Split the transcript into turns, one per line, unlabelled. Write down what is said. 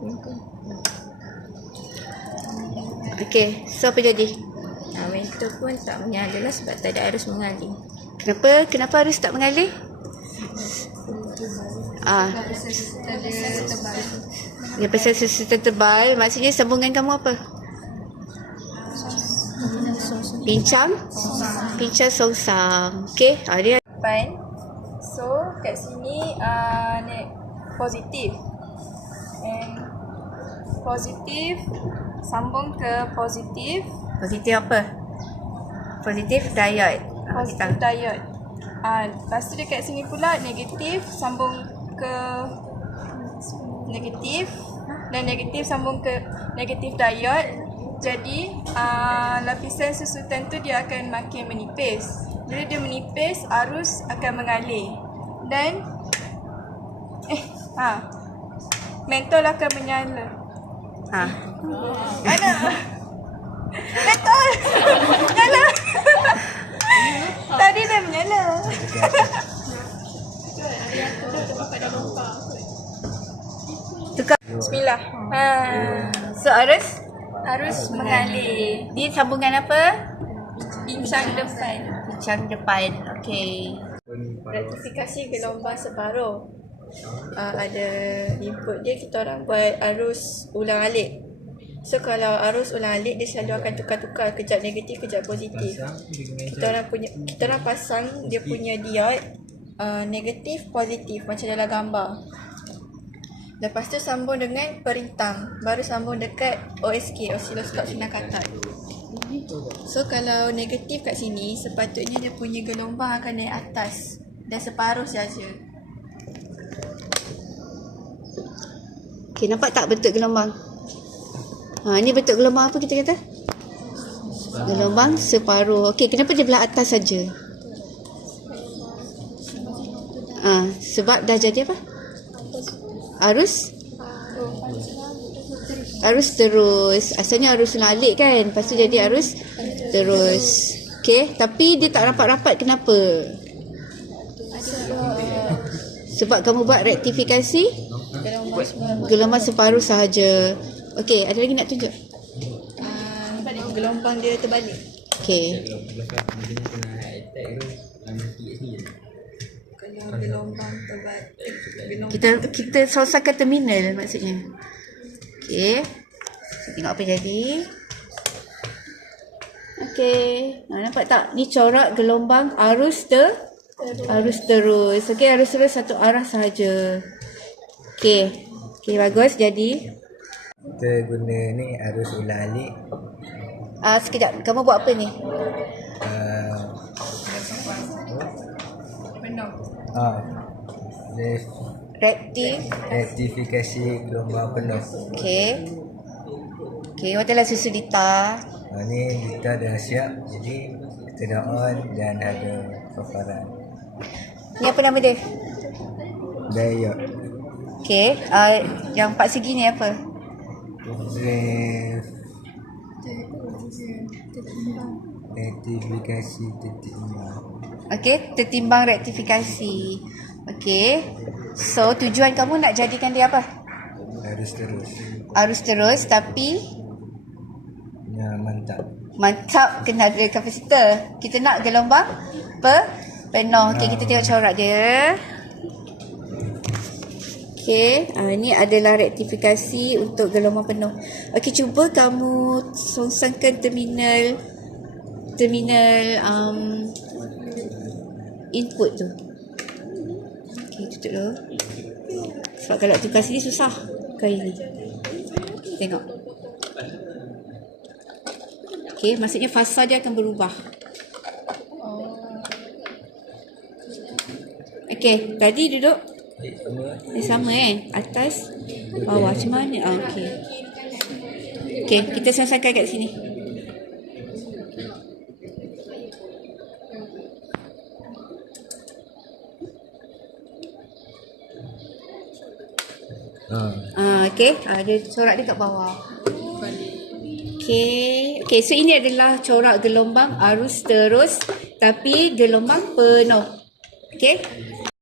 Okey, so apa jadi?
Mentor pun tak menyala lah sebab tak ada arus mengalir.
Kenapa arus tak mengalir? Dia pasal susu tebal. Maksudnya sambungan kamu apa? Pincang songsang. Okey, dia
Fine. So kat sini positif. And positif sambung ke positif.
positif apa? Positif diode.
Positif diode. Lepas tu dekat sini pula negatif sambung ke negatif dan negatif sambung ke negatif diode. Jadi lapisan susutan tu dia akan makin menipis. Bila dia menipis, arus akan mengalir. Dan mentol akan menyala. Mana? Mentol! Nyala! Tadi dah menyala. Bismillah.
So
Arus mengalir.
Dia sambungan apa?
Bincang depan.
Bincang depan. Okey.
Rektifikasi gelombang separuh. Ada input dia, kita orang buat arus ulang alik. So kalau arus ulang alik dia selalu akan tukar-tukar, kejap negatif, kejap positif. Kita orang pasang dia punya diode negatif, positif macam dalam gambar. Lepas tu sambung dengan perintang, baru sambung dekat OSK, osiloskop sinar katat. So kalau negatif kat sini, sepatutnya dia punya gelombang akan naik atas dan separuh saja.
Okey, nampak tak bentuk gelombang? Ni bentuk gelombang apa kita kata? Gelombang separuh. Okey, kenapa dia belah atas saja? Sebab dah jadi apa? Arus terus. Asalnya arus alik kan. Lepas tu jadi arus terus. Okey, tapi dia tak rapat-rapat. Kenapa? Sebab kamu buat rektifikasi gelombang separuh sahaja. Okey, ada lagi nak tunjuk?
Gelombang dia terbalik.
Okey.
Kalau gelombang terbalik,
Kita selesaikan terminal maksudnya. Okey. So, tengok apa jadi. Okey. Nampak tak? Ni corak gelombang arus terus. Okey, arus terus satu arah sahaja. Okey. Okey, bagus. Jadi
kita guna ni arus ulang alik.
Sekejap. Kamu buat apa ni?
Rektifikasi gelombang penuh.
Okey. Okey, waktulah susu Dita.
Ni kita dah siap. Jadi kita dah on dan ada paparan.
Ni apa nama dia?
Diode.
Okey. Yang 4 segi ni apa?
Rektifikasi tertimbang.
Okey, tertimbang rektifikasi. Okey. So, tujuan kamu nak jadikan dia apa?
Arus terus.
Arus terus tapi
Ya, mantap.
mantap kena ada kapasitor. Kita nak gelombang penuh. Okey, kita tengok corak dia. Okey, ni adalah rektifikasi untuk gelombang penuh. Okey, cuba kamu songsangkan terminal input tu. Okey, tutup dulu. Sebab kalau tukar sini susah kali ni. Tengok. Okey, maksudnya fasa dia akan berubah. Okey, tadi duduk sama atas bawah macam mana? Okey. Okey, kita selesaikan kat sini. Okey, ada corak dia kat bawah. Okey, so ini adalah corak gelombang arus terus tapi gelombang penuh. Okey.